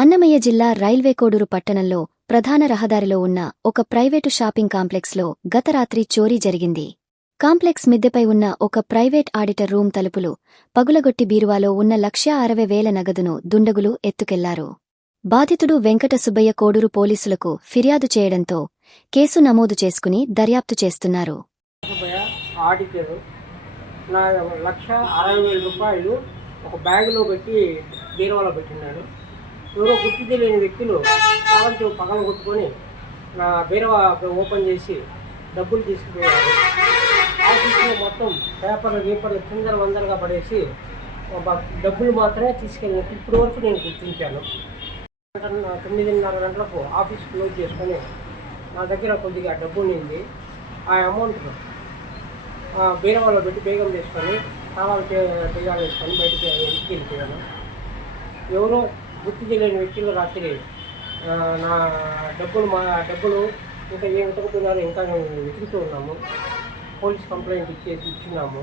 అన్నమయ్య జిల్లా రైల్వే కోడూరు పట్టణంలో ప్రధాన రహదారిలో ఉన్న ఒక ప్రైవేటు షాపింగ్ కాంప్లెక్స్లో గత రాత్రి చోరీ జరిగింది. కాంప్లెక్స్ మిద్దెపై ఉన్న ఒక ప్రైవేట్ ఆడిటర్ రూమ్ తలుపులు పగులగొట్టి బీరువాలో ఉన్న 1,60,000 నగదును దుండగులు ఎత్తుకెళ్లారు. బాధితుడు వెంకట సుబ్బయ్య కోడూరు పోలీసులకు ఫిర్యాదు చేయడంతో కేసు నమోదు చేసుకుని దర్యాప్తు చేస్తున్నారు. ఆడిటర్ నా 1,60,000 ఒక బ్యాగులో పెట్టి బీరువాలో పెట్టినాడు. ఎవరో గుర్తు తెలియని వ్యక్తులు కావాల్సి పగలు కొట్టుకొని నా బీరువా ఓపెన్ చేసి డబ్బులు తీసుకుపోయారు. ఆఫీస్లో మొత్తం పేపర్లు చిందరవందరగా పడేసి డబ్బులు మాత్రమే తీసుకెళ్ళినట్టు ఇప్పటి వరకు నేను గుర్తించాను. 9:30 గంటలకు ఆఫీస్ క్లోజ్ చేసుకొని నా దగ్గర కొద్దిగా డబ్బు ఉంది. ఆ అమౌంట్ బీరువాలో పెట్టి బేగం చేసుకొని తాళాలు బీగాలు వేసుకొని బయటికి వెళ్ళిపోయాను. ఎవరో గుర్తు తెలియని వ్యక్తులు రాత్రి నా డబ్బులు ఇంకా ఏం వెతకుతున్నారో ఇంకా మేము వెతుకుతూ ఉన్నాము. పోలీస్ కంప్లైంట్ ఇచ్చినాము.